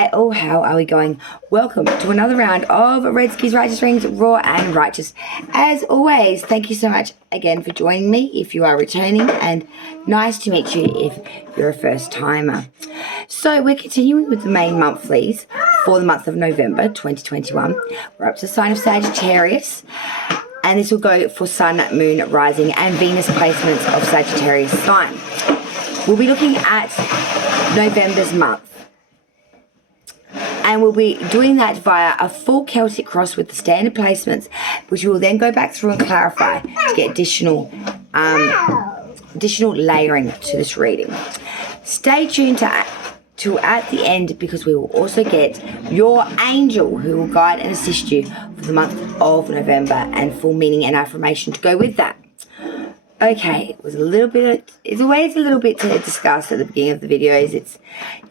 Oh, how are we going? Welcome to another round of Red Skis Righteous Rings, Raw and Righteous. As always, thank you so much again for joining me if you are returning, and nice to meet you if you're a first timer. So we're continuing with the main monthlies for the month of November 2021. We're up to the sign of Sagittarius, and this will go for Sun, Moon, Rising and Venus placements of Sagittarius sign. We'll be looking at November's month, and we'll be doing that via a full Celtic cross with the standard placements, which we will then go back through and clarify to get additional layering to this reading. Stay tuned to at the end, because we will also get your angel who will guide and assist you for the month of November and full meaning and affirmation to go with that. Okay, it's always a little bit to discuss at the beginning of the videos. It's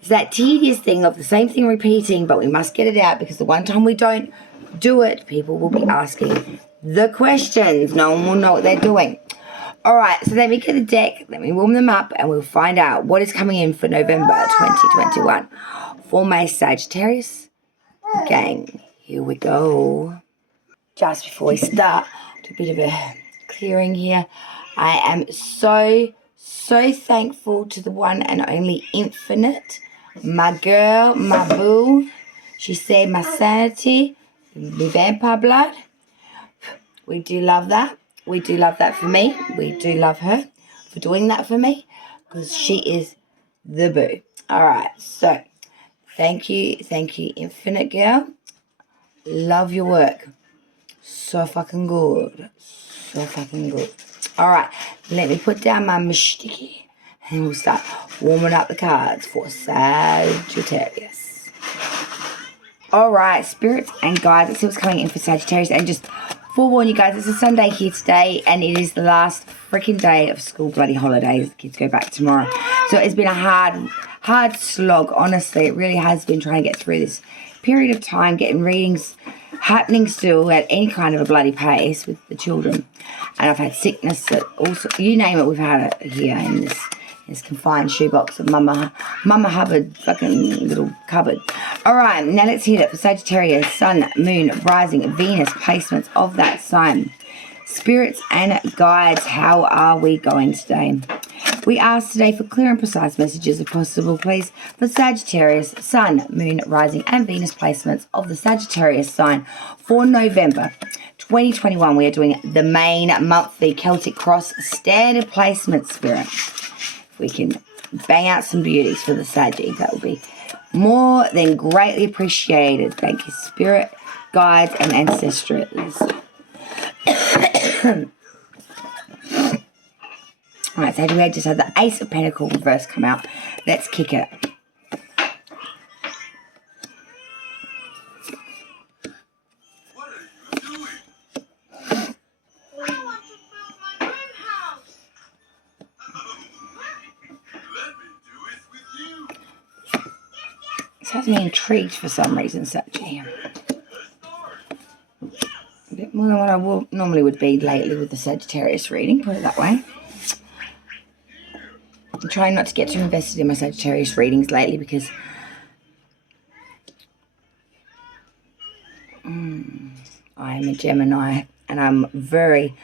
that tedious thing of the same thing repeating, but we must get it out, because the one time we don't do it, people will be asking the questions. No one will know what they're doing. Alright, so let me get the deck, let me warm them up, and we'll find out what is coming in for November 2021 for my Sagittarius gang. Here we go. Just before we start, do a bit of a clearing here. I am so thankful to the one and only Infinite, my girl, my boo. She saved my sanity, the vampire blood. We do love that. We do love that for me. We do love her for doing that for me, because she is the boo. All right, so thank you, Infinite girl. Love your work. So fucking good. So fucking good. All right, let me put down my mishticky and we'll start warming up the cards for Sagittarius. All right, spirits and guides, let's see what's coming in for Sagittarius. And just forewarn you guys, it's a Sunday here today, and it is the last freaking day of school bloody holidays. The kids go back tomorrow. So it's been a hard slog, honestly. It really has been trying to get through this period of time, getting readings happening still at any kind of a bloody pace with the children. And I've had sickness that also, you name it, we've had it here in this confined shoebox of Mama Hubbard fucking little cupboard. All right, now let's hit it for Sagittarius, Sun, Moon, Rising, Venus, placements of that sign. Spirits and guides, how are we going today? We ask today for clear and precise messages, if possible, please, for Sagittarius, Sun, Moon, Rising and Venus placements of the Sagittarius sign for November 2021. We are doing the main monthly Celtic cross standard placement, spirit. If we can bang out some beauties for the Saggy, that will be more than greatly appreciated. Thank you, spirit, guides and ancestors. Alright, so we just had the Ace of Pentacles reverse come out. Let's kick it. What are you doing? I want to build my own house. Let me do it with you. This has me intrigued for some reason, Sachi. A bit more than what I normally would be lately with the Sagittarius reading, put it that way. I'm trying not to get too invested in my Sagittarius readings lately, because I am a Gemini and I'm very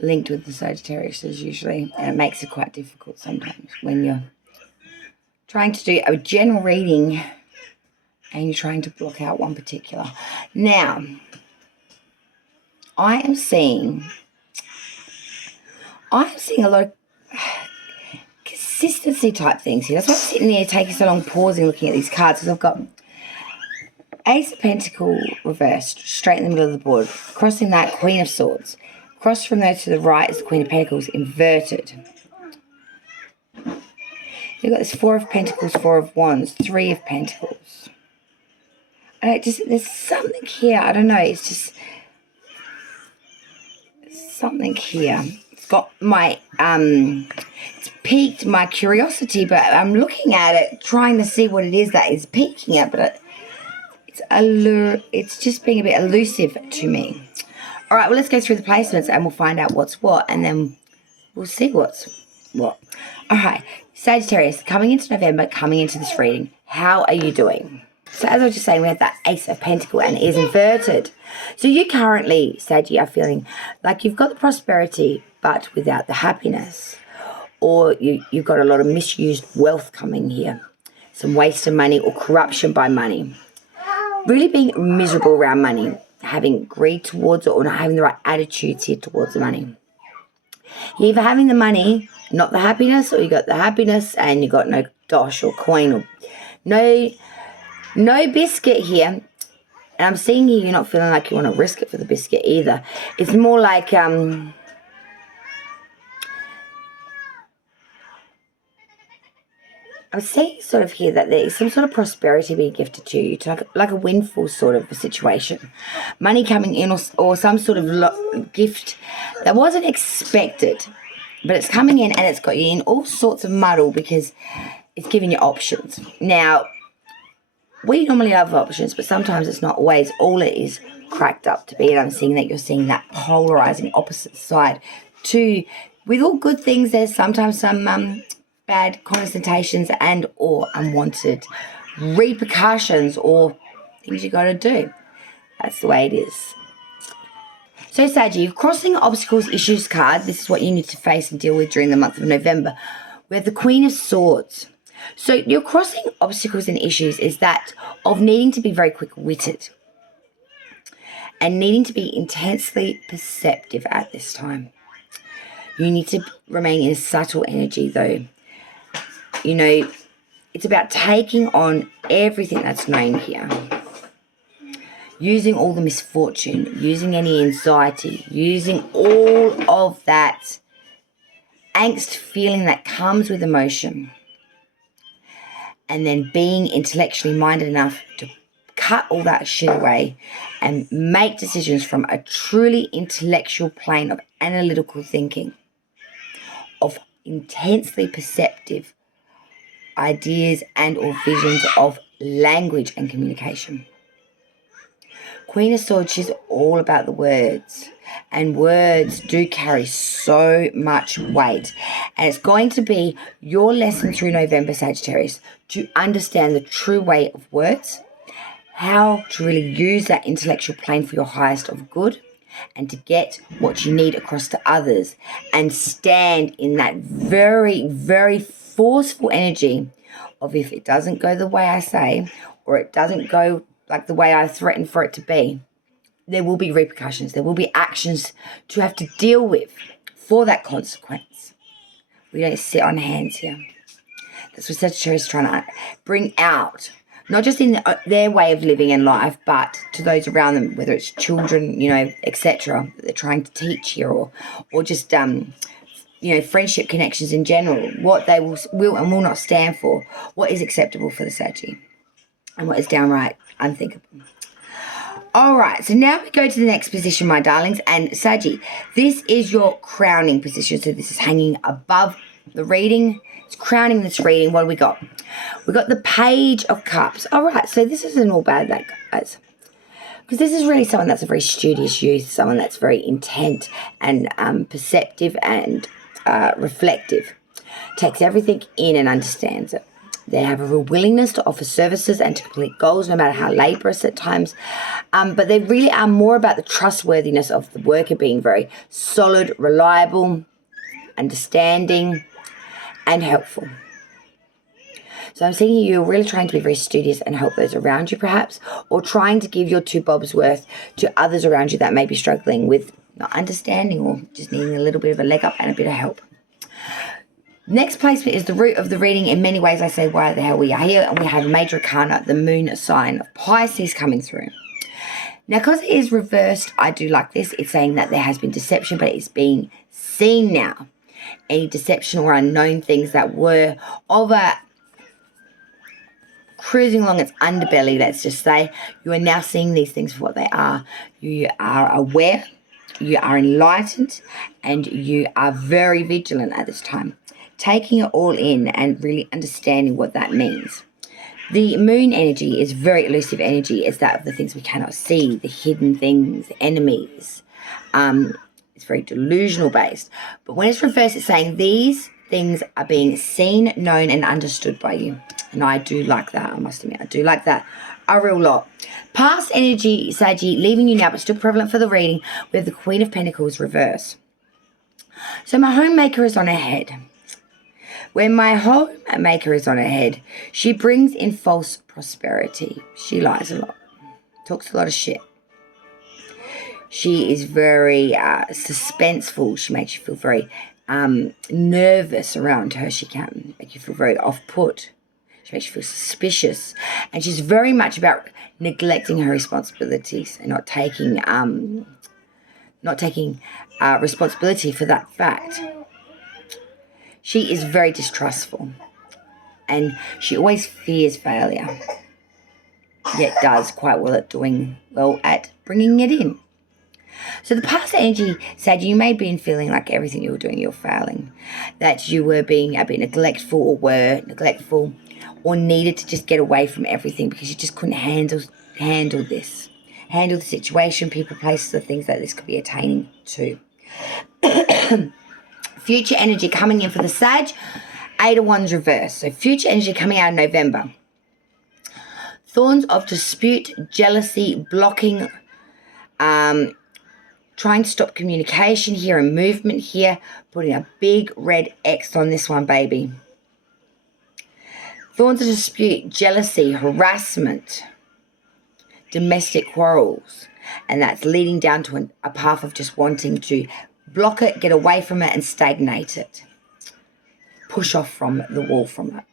linked with the Sagittariuses usually, and it makes it quite difficult sometimes when you're trying to do a general reading and you're trying to block out one particular. Now, I am seeing a lot of consistency type things here. That's why I'm sitting there taking so long pausing looking at these cards, because I've got Ace of Pentacles reversed straight in the middle of the board, crossing that Queen of Swords. Across from there to the right is the Queen of Pentacles inverted. You've got this Four of Pentacles, Four of Wands, Three of Pentacles. And there's something here, I don't know, it's just something here. It's got my it's piqued my curiosity, but I'm looking at it trying to see what it is that is piquing it, but it's just being a bit elusive to me. All right, well, let's go through the placements and we'll find out what's what, and then we'll see what's what. All right, Sagittarius, coming into November, coming into this reading, how are you doing? So as I was just saying, we have that Ace of Pentacles and it is inverted. So you currently, Saggy, are feeling like you've got the prosperity but without the happiness. Or you've got a lot of misused wealth coming here. Some waste of money or corruption by money. Really being miserable around money. Having greed towards it or not having the right attitudes here towards the money. You're either having the money, not the happiness, or you got the happiness and you got no dosh or coin or no biscuit here. And I'm seeing here you're not feeling like you want to risk it for the biscuit either. It's more like I'm seeing sort of here that there is some sort of prosperity being gifted to you, to like a windfall sort of a situation. Money coming in or some sort of gift that wasn't expected, but it's coming in and it's got you in all sorts of muddle because it's giving you options. Now, we normally have options, but sometimes it's not always all it is cracked up to be. And I'm seeing that you're seeing that polarizing opposite side to, with all good things, there's sometimes some bad connotations and or unwanted repercussions or things you got to do. That's the way it is. So Saggy, crossing obstacles issues card, this is what you need to face and deal with during the month of November. We have the Queen of Swords. So your crossing obstacles and issues is that of needing to be very quick-witted and needing to be intensely perceptive at this time. You need to remain in a subtle energy though. You know, it's about taking on everything that's known here. Using all the misfortune, using any anxiety, using all of that angst feeling that comes with emotion. And then being intellectually minded enough to cut all that shit away and make decisions from a truly intellectual plane of analytical thinking, of intensely perceptive ideas and or visions of language and communication. Queen of Swords, she's all about the words. And words do carry so much weight. And it's going to be your lesson through November, Sagittarius, to understand the true weight of words, how to really use that intellectual plane for your highest of good, and to get what you need across to others and stand in that very, very forceful energy of if it doesn't go the way I say or it doesn't go like the way I threaten for it to be, there will be repercussions. There will be actions to have to deal with for that consequence. We don't sit on hands here. That's what Sagittarius is trying to bring out, not just in their way of living in life, but to those around them, whether it's children, etc., that they're trying to teach here, or just friendship connections in general, what they will and will not stand for, what is acceptable for the Saggy, and what is downright unthinkable. All right, so now we go to the next position, my darlings, and Saggy, this is your crowning position. So this is hanging above the reading. It's crowning this reading. What do we got? We got the Page of Cups. All right, so this isn't all bad, that guys, because this is really someone that's a very studious youth, someone that's very intent and perceptive and reflective, takes everything in and understands it. They have a real willingness to offer services and to complete goals, no matter how laborious at times. But they really are more about the trustworthiness of the worker being very solid, reliable, understanding, and helpful. So I'm seeing you're really trying to be very studious and help those around you, perhaps, or trying to give your 2 bobs worth to others around you that may be struggling with not understanding or just needing a little bit of a leg up and a bit of help. Next placement is the root of the reading. In many ways, I say, why the hell we are here? And we have Major Arcana, the moon sign of Pisces coming through. Now, because it is reversed, I do like this. It's saying that there has been deception, but it's being seen now. Any deception or unknown things that were of a cruising along its underbelly, let's just say, you are now seeing these things for what they are. You are aware, you are enlightened, and you are very vigilant at this time. Taking it all in and really understanding what that means. The moon energy is very elusive energy. It's that of the things we cannot see, the hidden things, enemies. It's very delusional based. But when it's reversed, it's saying these things are being seen, known, and understood by you. And I do like that, I must admit. I do like that. a real lot. Past energy, Saggy, leaving you now, but still prevalent for the reading, with the Queen of Pentacles reverse. So my homemaker is on her head. When my homemaker is on her head, she brings in false prosperity. She lies a lot, talks a lot of shit. She is very suspenseful. She makes you feel very nervous around her. She can make you feel very off-put. She makes you feel suspicious. And she's very much about neglecting her responsibilities and not taking responsibility for that fact. She is very distrustful. And she always fears failure. Yet does quite well at doing well at bringing it in. So the past energy said you may have been feeling like everything you were doing, you're failing. That you were being a bit neglectful or were neglectful or needed to just get away from everything because you just couldn't handle this. Handle the situation, people, places, or things that this could be attaining to. Future energy coming in for the Sag, 8 of Wands reverse. So future energy coming out in November. Thorns of dispute, jealousy, blocking, trying to stop communication here and movement here. Putting a big red X on this one, baby. Thorns of dispute, jealousy, harassment, domestic quarrels. And that's leading down to a path of just wanting to block it, get away from it, and stagnate it. Push off from the wall from it.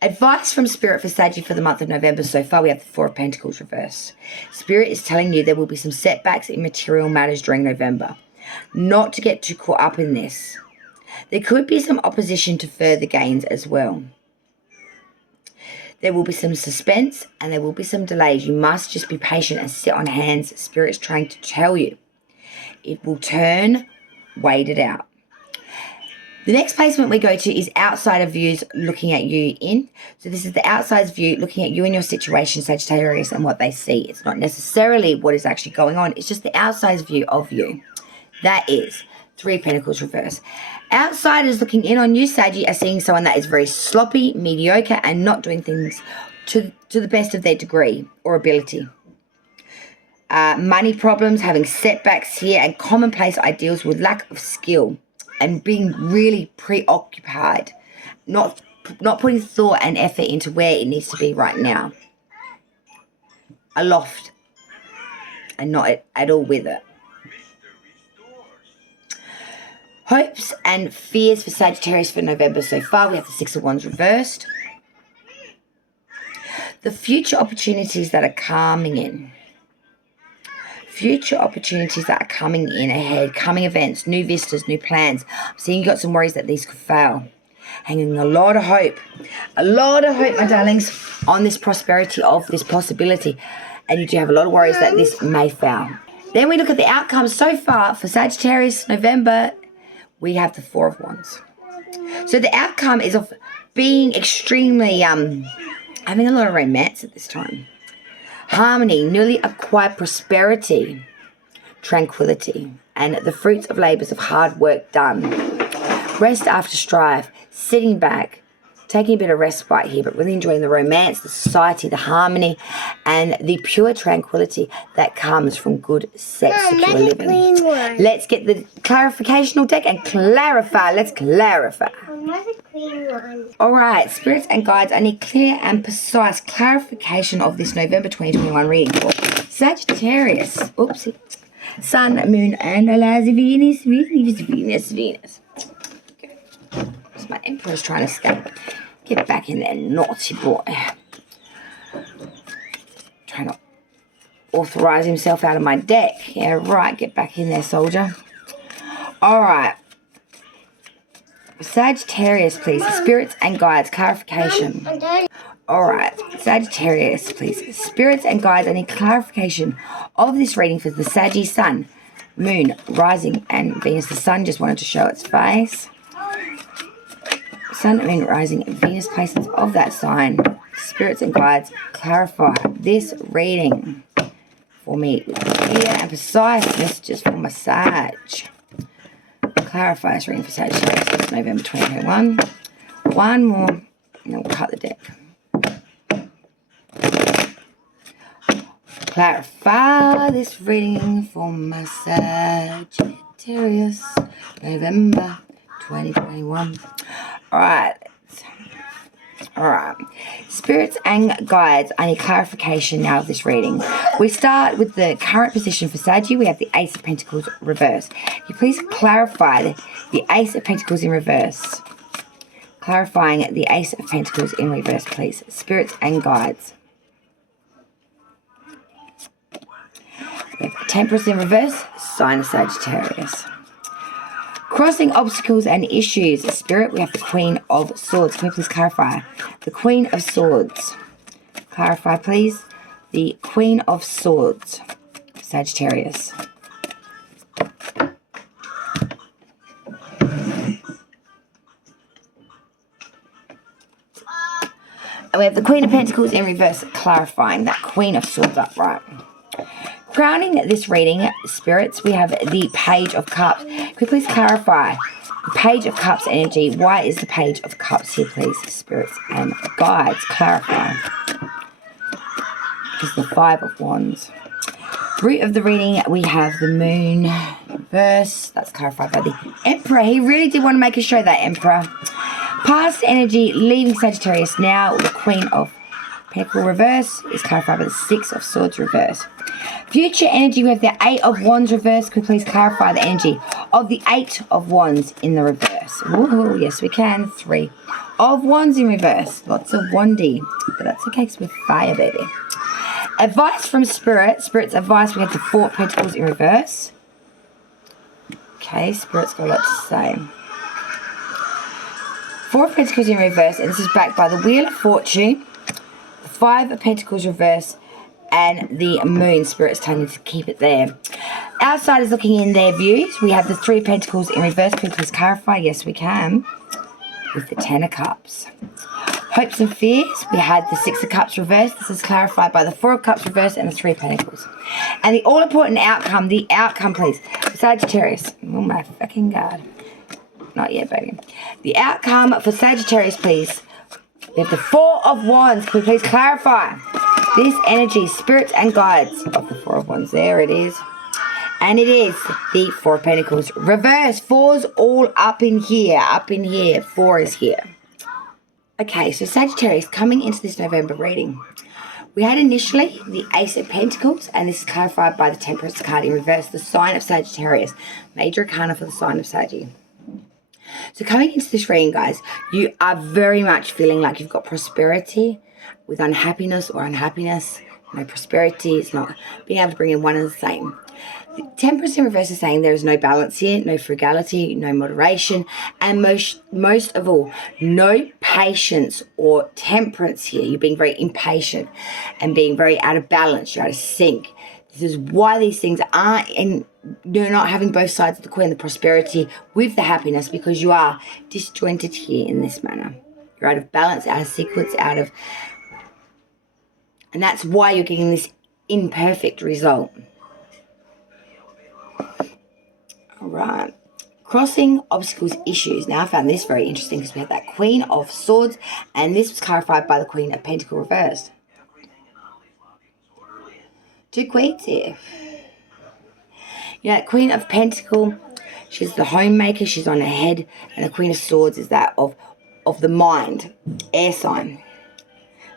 Advice from Spirit for Saggy for the month of November so far, we have the Four of Pentacles reverse. Spirit is telling you there will be some setbacks in material matters during November. Not to get too caught up in this. There could be some opposition to further gains as well. There will be some suspense and there will be some delays. You must just be patient and sit on hands. Spirit is trying to tell you. It will turn, wait it out. The next placement we go to is outside of views looking at you in. So this is the outside view looking at you and your situation, Sagittarius, and what they see. It's not necessarily what is actually going on. It's just the outside view of you. That is 3 of Pentacles reverse. Outsiders looking in on you, Saggy, are seeing someone that is very sloppy, mediocre, and not doing things to the best of their degree or ability. Money problems, having setbacks here, and commonplace ideals with lack of skill. And being really preoccupied, not putting thought and effort into where it needs to be right now. Aloft, and not at all with it. Hopes and fears for Sagittarius for November so far. We have the 6 of Wands reversed. The future opportunities that are coming in. Future opportunities that are coming in ahead, coming events, new vistas, new plans. I'm seeing you got some worries that these could fail. Hanging a lot of hope, my darlings, on this prosperity of this possibility. And you do have a lot of worries that this may fail. Then we look at the outcome so far for Sagittarius November. We have the 4 of Wands. So the outcome is of being extremely, having a lot of romance at this time. Harmony, newly acquired prosperity, tranquility, and the fruits of labours of hard work done. Rest after strife, sitting back, taking a bit of respite here, but really enjoying the romance, the society, the harmony, and the pure tranquility that comes from good sex, secure living. Let's get the clarificational deck and clarify. Let's clarify. All right, spirits and guides, I need clear and precise clarification of this November 2021 reading for Sagittarius. Oopsie. Sun, Moon, and Venus. Okay. So my Emperor's trying to escape. Get back in there, naughty boy. Trying to authorize himself out of my deck. Yeah, right. Get back in there, soldier. All right. Sagittarius, please. Spirits and guides, clarification. All right. Sagittarius, please. Spirits and guides, I need clarification of this reading for the Saggy Sun, Moon, Rising, and Venus. The Sun just wanted to show its face. Sun, Moon, Rising, and Venus placements of that sign. Spirits and guides, clarify this reading for me with clear and precise messages for my Sag. Clarify this reading for Sagittarius. It's November 2021. One more, and then we'll cut the deck. Clarify this reading for my Sagittarius, November 2021. Alright. Spirits and guides, I need clarification now of this reading. We start with the current position for Saggy. We have the Ace of Pentacles reverse. Can you please clarify the Ace of Pentacles in reverse? Clarifying the Ace of Pentacles in reverse, please. Spirits and guides. We have Temperance in reverse, sign of Sagittarius. Crossing obstacles and issues. Spirit, we have the Queen of Swords. Can we please clarify? The Queen of Swords. Clarify, please. The Queen of Swords. Sagittarius. And we have the Queen of Pentacles in reverse, clarifying that Queen of Swords upright. Crowning this reading, spirits, we have the Page of Cups. Can we please clarify the Page of Cups energy? Why is the Page of Cups here, please? Spirits and guides, clarify. Because the Five of Wands. Root of the reading, we have the Moon reverse. That's clarified by the Emperor. He really did want to make us show that, Emperor. Past energy leaving Sagittarius. Now the Queen of Pentacles reverse is clarified by the Six of Swords reverse. Future energy, we have the Eight of Wands reverse. Can we please clarify the energy of the Eight of Wands in the reverse? Woohoo, yes we can. Three of Wands in reverse. Lots of wandy, but that's okay because we're fire, baby. Advice from Spirit. Spirit's advice, we have the Four of Pentacles in reverse. Okay, Spirit's got a lot to say. Four of Pentacles in reverse, and this is backed by the Wheel of Fortune, the Five of Pentacles reverse, and the Moon. Spirit's telling you to keep it there. Outsiders looking in their views, we have the Three of Pentacles in reverse. Can we please clarify? Yes, we can. With the Ten of Cups. Hopes and fears, we had the Six of Cups reverse. This is clarified by the Four of Cups reverse and the Three of Pentacles. And the all-important outcome, the outcome, please. Sagittarius. Oh, my fucking God. Not yet, baby. The outcome for Sagittarius, please. We have the Four of Wands. Can we please clarify this energy, spirits and guides of the Four of Wands? There it is. And it is the Four of Pentacles reverse. Four's all up in here. Up in here. Four is here. Okay, so Sagittarius, coming into this November reading, we had initially the Ace of Pentacles, and this is clarified by the Temperance card in reverse, the sign of Sagittarius. Major arcana for the sign of Sagittarius. So coming into this reading, guys, you are very much feeling like you've got prosperity with unhappiness or unhappiness. No prosperity, it's not being able to bring in one and the same. The Temperance in reverse is saying there is no balance here, no frugality, no moderation, and most of all, no patience or temperance here. You're being very impatient and being very out of balance. You're out of sync. This is why these things aren't in. You're not having both sides of the coin, the prosperity with the happiness, because you are disjointed here in this manner. You're out of balance, out of sequence, out of. And that's why you're getting this imperfect result. All right. Crossing obstacles, issues. Now I found this very interesting because we have that Queen of Swords, and this was clarified by the Queen of Pentacles reversed. Two queens here. You know, Queen of Pentacles, she's the homemaker, she's on her head, and the Queen of Swords is that of the mind, air sign.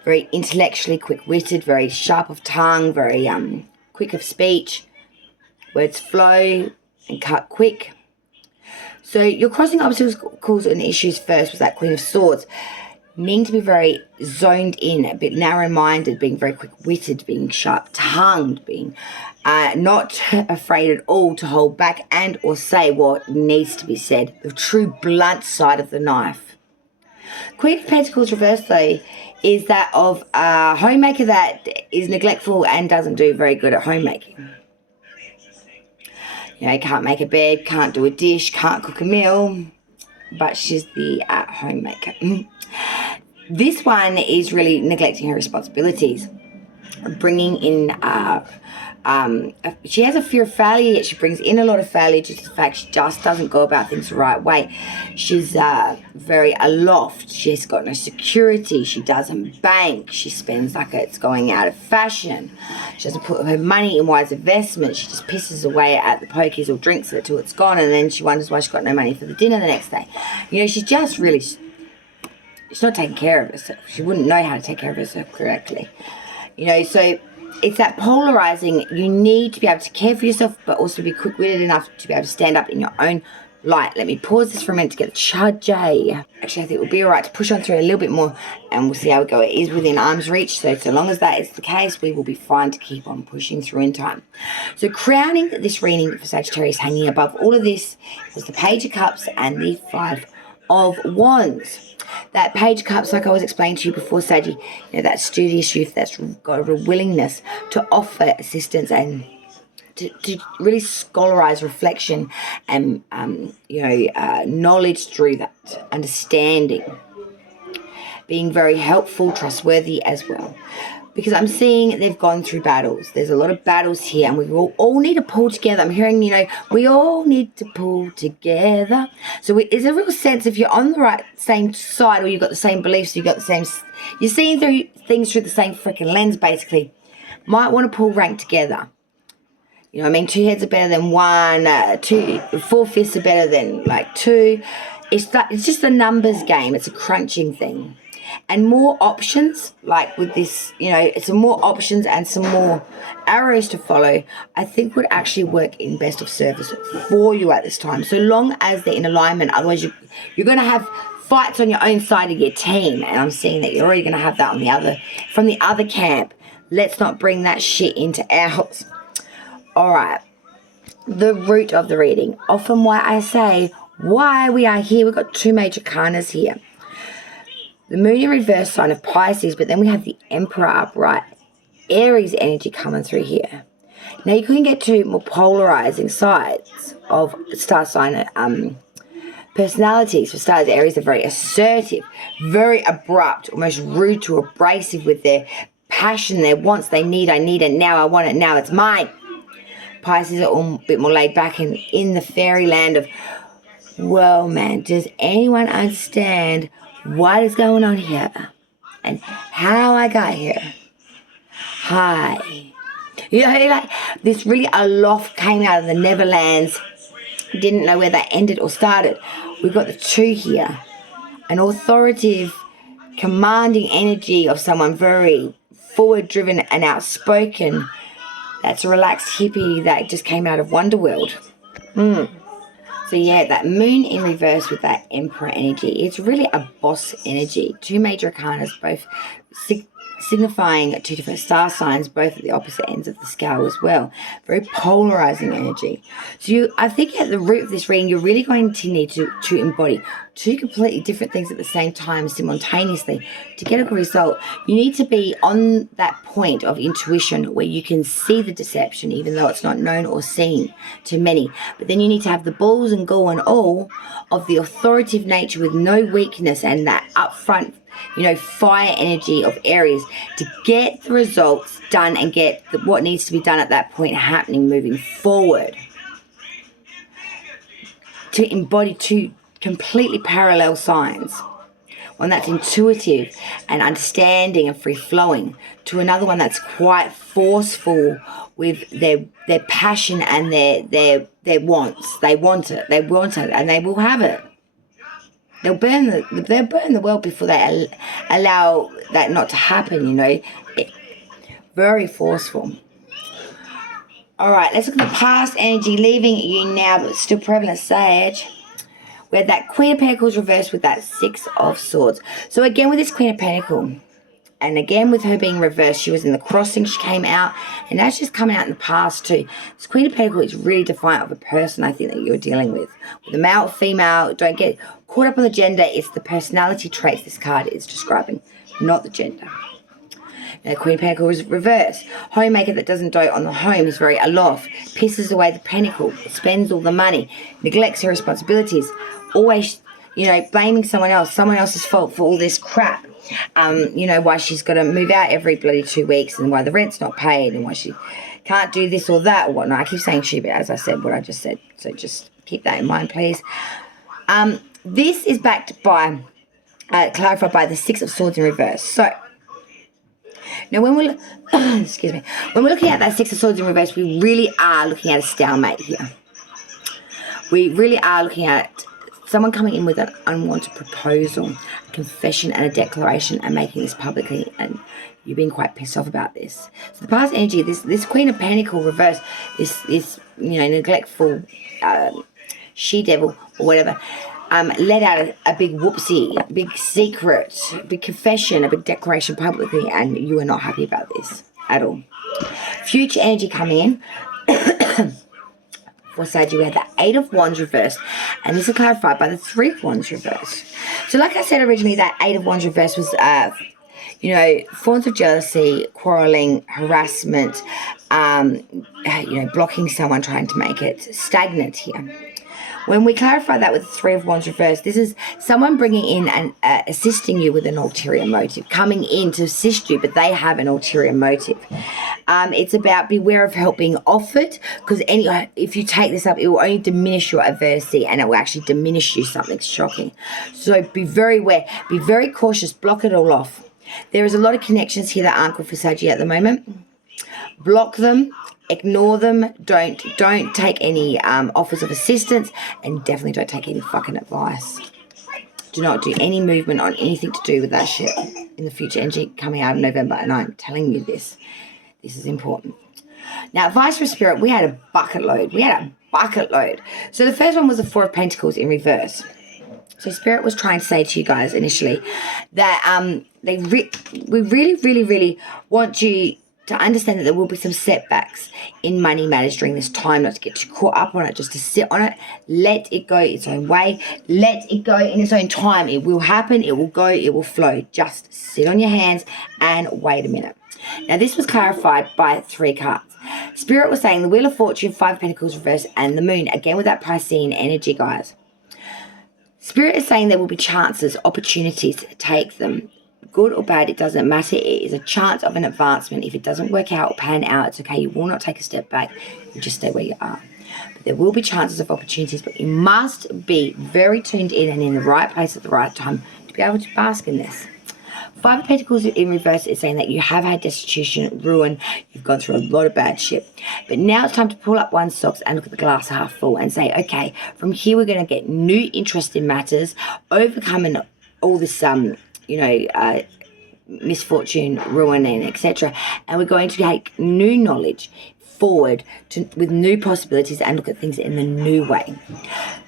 Very intellectually quick-witted, very sharp of tongue, very quick of speech. Words flow and cut quick. So you're crossing obstacles and issues first with that Queen of Swords. Needing to be very zoned in, a bit narrow-minded, being very quick-witted, being sharp-tongued, being not afraid at all to hold back and or say what needs to be said. The true blunt side of the knife. Queen of Pentacles reversed, though, is that of a homemaker that is neglectful and doesn't do very good at homemaking. You know, can't make a bed, can't do a dish, can't cook a meal, but she's the homemaker. This one is really neglecting her responsibilities. bringing in she has a fear of failure, yet she brings in a lot of failure due to the fact she just doesn't go about things the right way. She's very aloft. She's got no security. She doesn't bank. She spends like it's going out of fashion. She doesn't put her money in wise investments. She just pisses away at the pokies or drinks it till it's gone, and then she wonders why she's got no money for the dinner the next day. You know, she's just really, she's not taking care of herself. She wouldn't know how to take care of herself correctly. You know, so it's that polarizing. You need to be able to care for yourself, but also be quick-witted enough to be able to stand up in your own light. Let me pause this for a minute to get the chart J. Actually, I think it would be all right to push on through a little bit more, and we'll see how we go. It is within arm's reach, so long as that is the case, we will be fine to keep on pushing through in time. So crowning this reading for Sagittarius, hanging above all of this, was the Page of Cups and the Five of Wands. That Page of Cups, like I was explaining to you before, Saggy, you know, that studious youth that's got a real willingness to offer assistance and to really scholarize reflection and, knowledge through that, understanding, being very helpful, trustworthy as well. Because I'm seeing they've gone through battles. There's a lot of battles here, and we all need to pull together. I'm hearing, we all need to pull together. So there's a real sense if you're on the same side, or you've got the same beliefs, you're seeing through things through the same freaking lens, basically. Might want to pull rank together. You know what I mean? 2 heads are better than 1. 4 fists are better than 2. It's just a numbers game. It's a crunching thing. And more options, like with this, some more options and some more arrows to follow, I think would actually work in best of service for you at this time. So long as they're in alignment. Otherwise, you're going to have fights on your own side of your team. And I'm seeing that you're already going to have that from the other camp. Let's not bring that shit into ours. All right. The root of the reading. Often why I say why we are here. We've got 2 major kanas here. The moon in reverse sign of Pisces, but then we have the Emperor upright. Aries energy coming through here. Now, you couldn't get 2 more polarizing sides of star sign personalities. For starters, Aries are very assertive, very abrupt, almost rude to abrasive with their passion, their wants. They need, I need it now, I want it now, it's mine. Pisces are all a bit more laid back in the fairyland of, well, man, does anyone understand what is going on here and how I got here? Hi. This really aloft came out of the Neverlands, didn't know where that ended or started. We've got the 2 here, an authoritative, commanding energy of someone very forward-driven and outspoken. That's a relaxed hippie that just came out of Wonderworld. So yeah, that moon in reverse with that Emperor energy, it's really a boss energy. 2 major arcanas, both signifying 2 different star signs, both at the opposite ends of the scale as well. Very polarizing energy. So I think at the root of this reading, you're really going to need to embody 2 completely different things at the same time, simultaneously. To get a good result, you need to be on that point of intuition where you can see the deception, even though it's not known or seen to many. But then you need to have the balls and gall and all of the authoritative nature with no weakness and that upfront, fire energy of Aries to get the results done and get what needs to be done at that point happening moving forward. To embody 2 completely parallel signs. One that's intuitive and understanding and free-flowing, to another one that's quite forceful with their passion and their wants. They want it, and they will have it. They'll burn the world before they allow that not to happen, very forceful. All right, let's look at the past energy leaving you now, but still prevalent, Sage. We had that Queen of Pentacles reversed with that 6 of Swords. So again, with this Queen of Pentacles, and again with her being reversed, she was in the crossing, she came out, and now she's coming out in the past too. This Queen of Pentacles is really defiant of a person, I think, that you're dealing with. With a male or female, don't get caught up on the gender. It's the personality traits this card is describing, not the gender. Now, Queen of Pentacles is reversed. Homemaker that doesn't dote on the home is very aloft, pisses away the pentacle, spends all the money, neglects her responsibilities, always, blaming someone else's fault for all this crap. Why she's got to move out every bloody 2 weeks, and why the rent's not paid, and why she can't do this or that or whatnot. I keep saying she, but as I said, what I just said. So just keep that in mind, please. This is backed by, clarified by the Six of Swords in reverse. So, now when we're, excuse me, when we're looking at that Six of Swords in reverse, we really are looking at a stalemate here. We really are looking at someone coming in with an unwanted proposal, a confession and a declaration, and making this publicly, and you've been quite pissed off about this. So the past energy, this Queen of Pentacles reverse, this neglectful she-devil or whatever, let out a big whoopsie, a big secret, a big confession, a big declaration publicly, and you are not happy about this at all. Future energy coming in. For Sag, we had the Eight of Wands reversed, and this is clarified by the Three of Wands reversed. So like I said originally, that Eight of Wands reversed was, forms of jealousy, quarrelling, harassment, blocking someone, trying to make it stagnant here. When we clarify that with the Three of Wands reversed, this is someone bringing in and assisting you with an ulterior motive, coming in to assist you, but they have an ulterior motive. It's about beware of help being offered, because if you take this up, it will only diminish your adversity, and it will actually diminish you something shocking. So be very aware, be very cautious, block it all off. There is a lot of connections here that aren't good for Saggy at the moment. Block them. Ignore them. Don't take any offers of assistance, and definitely don't take any fucking advice. Do not do any movement on anything to do with that shit in the future energy coming out of November, and I'm telling you this. This is important. Now, advice for Spirit, we had a bucket load. So the first one was the Four of Pentacles in reverse. So Spirit was trying to say to you guys initially that we really, really, really want you to understand that there will be some setbacks in money matters during this time, not to get too caught up on it, just to sit on it, let it go its own way, let it go in its own time. It will happen, it will go, it will flow. Just sit on your hands and wait a minute. Now this was clarified by 3 cards. Spirit was saying the Wheel of Fortune, 5 of Pentacles reverse, and the Moon, again with that Piscean energy, guys. Spirit is saying there will be chances, opportunities, take them. Good or bad, it doesn't matter. It is a chance of an advancement. If it doesn't work out or pan out, it's okay. You will not take a step back. You just stay where you are. But there will be chances of opportunities, but you must be very tuned in and in the right place at the right time to be able to bask in this. 5 of Pentacles in reverse is saying that you have had destitution, ruin, you've gone through a lot of bad shit. But now it's time to pull up one's socks and look at the glass half full and say, okay, from here we're going to get new interest in matters, overcoming all this misfortune, ruin, and etc. And we're going to take new knowledge forward with new possibilities and look at things in a new way.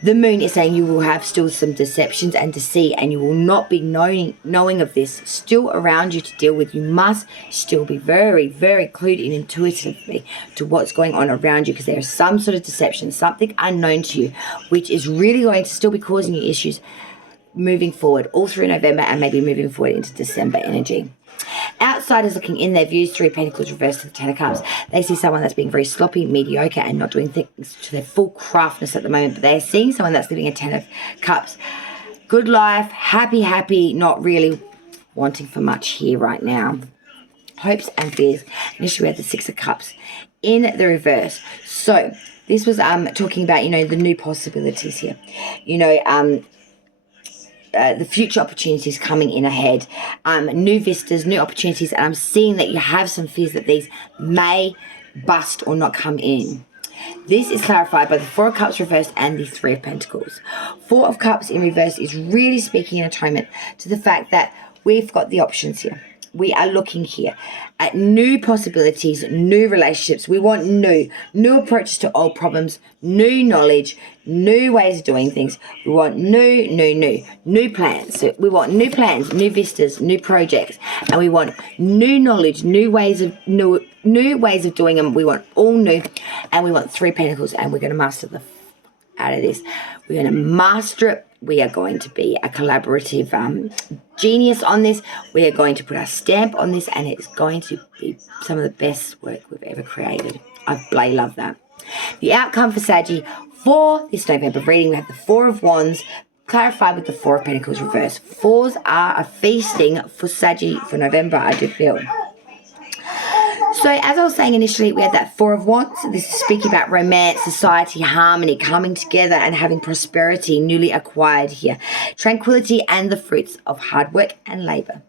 The Moon is saying you will have still some deceptions and deceit, and you will not be knowing of this still around you to deal with. You must still be very, very clued in intuitively to what's going on around you, because there is some sort of deception, something unknown to you, which is really going to still be causing you issues moving forward all through November and maybe moving forward into December energy. Outsiders looking in their views, 3 of Pentacles reversed to the 10 of Cups. They see someone that's being very sloppy, mediocre, and not doing things to their full craftness at the moment, but they're seeing someone that's living a 10 of Cups. Good life, happy, not really wanting for much here right now. Hopes and fears. Initially we had the 6 of Cups in the reverse. So this was talking about, the new possibilities here. The future opportunities coming in ahead, new vistas, new opportunities, and I'm seeing that you have some fears that these may bust or not come in. This is clarified by the 4 of Cups reversed and the 3 of Pentacles. 4 of Cups in reverse is really speaking in atonement to the fact that we've got the options here. We are looking here at new possibilities, new relationships. We want new approaches to old problems, new knowledge, new ways of doing things. We want new plans. So we want new plans, new vistas, new projects, and we want new knowledge, new ways of doing them. We want all new, and we want 3 Pentacles, and we're going to master the out of this. We're going to master it. We are going to be a collaborative genius on this. We are going to put our stamp on this, and it's going to be some of the best work we've ever created. I bloody love that. The outcome for Saggy for this November reading, we have the 4 of Wands, clarify with the Four of Pentacles reverse. Fours are a feasting for Saggy for November, I do feel. So as I was saying initially, we had that Four of Wands. This is speaking about romance, society, harmony, coming together and having prosperity newly acquired here. Tranquility and the fruits of hard work and labor.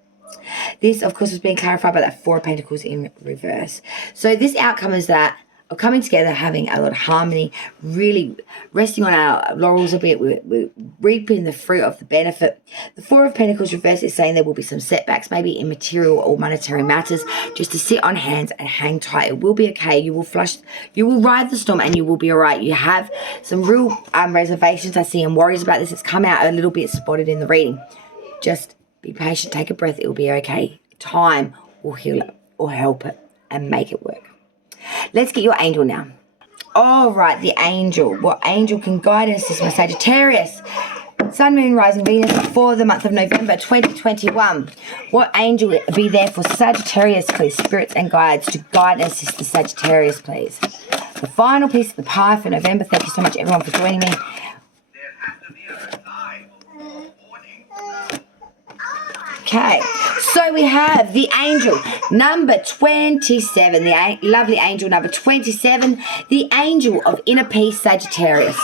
This, of course, was being clarified by that Four of Pentacles in reverse. So this outcome is that of coming together, having a lot of harmony, really resting on our laurels a bit. We're reaping the fruit of the benefit. The Four of Pentacles reverse is saying there will be some setbacks, maybe in material or monetary matters, just to sit on hands and hang tight. It will be okay. You will ride the storm and you will be all right. You have some real reservations, I see, and worries about this. It's come out a little bit spotted in the reading. Just be patient, take a breath. It will be okay. Time will heal it or help it and make it work. Let's get your angel now. All right, the angel. What angel can guide and assist my Sagittarius? Sun, Moon, Rising, Venus for the month of November 2021. What angel will be there for Sagittarius, please? Spirits and guides to guide and assist the Sagittarius, please. The final piece of the pie for November. Thank you so much, everyone, for joining me. There has to be a sign or warning. Okay, so we have the angel number 27, the lovely angel number 27, the angel of inner peace, Sagittarius.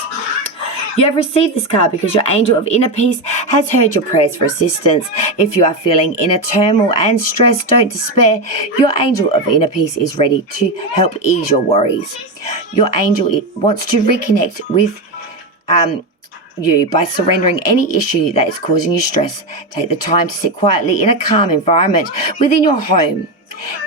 You have received this card because your angel of inner peace has heard your prayers for assistance. If you are feeling inner turmoil and stress, don't despair. Your angel of inner peace is ready to help ease your worries. Your angel wants to reconnect with you by surrendering any issue that is causing you stress. Take the time to sit quietly in a calm environment within your home,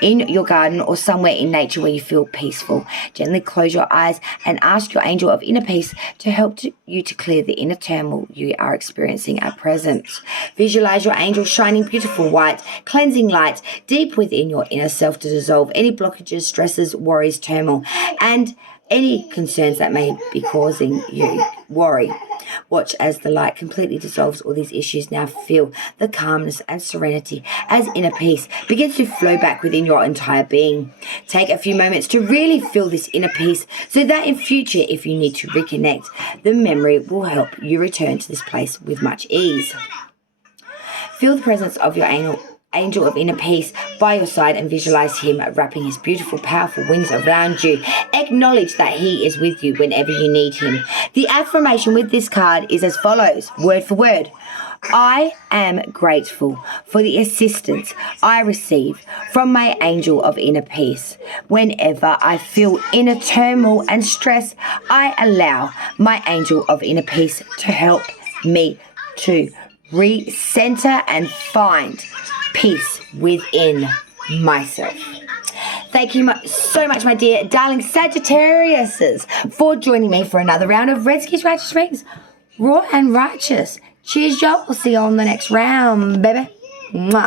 in your garden, or somewhere in nature where you feel peaceful. Gently close your eyes and ask your angel of inner peace to help you to clear the inner turmoil you are experiencing at present. Visualize your angel shining beautiful white, cleansing light deep within your inner self to dissolve any blockages, stresses, worries, turmoil, and any concerns that may be causing you worry. Watch as the light completely dissolves all these issues. Now feel the calmness and serenity as inner peace begins to flow back within your entire being. Take a few moments to really feel this inner peace so that in future, if you need to reconnect, the memory will help you return to this place with much ease. Feel the presence of your angel of inner peace by your side and visualize him wrapping his beautiful, powerful wings around you. Acknowledge that he is with you whenever you need him. The affirmation with this card is as follows, word for word. I am grateful for the assistance I receive from my angel of inner peace. Whenever I feel inner turmoil and stress, I allow my angel of inner peace to help me to recenter and find peace within myself. Thank you so much, my dear darling Sagittariuses, for joining me for another round of Red Skis Righteous Rings, Raw and Righteous. Cheers, y'all. We'll see you on the next round, baby. Mwah.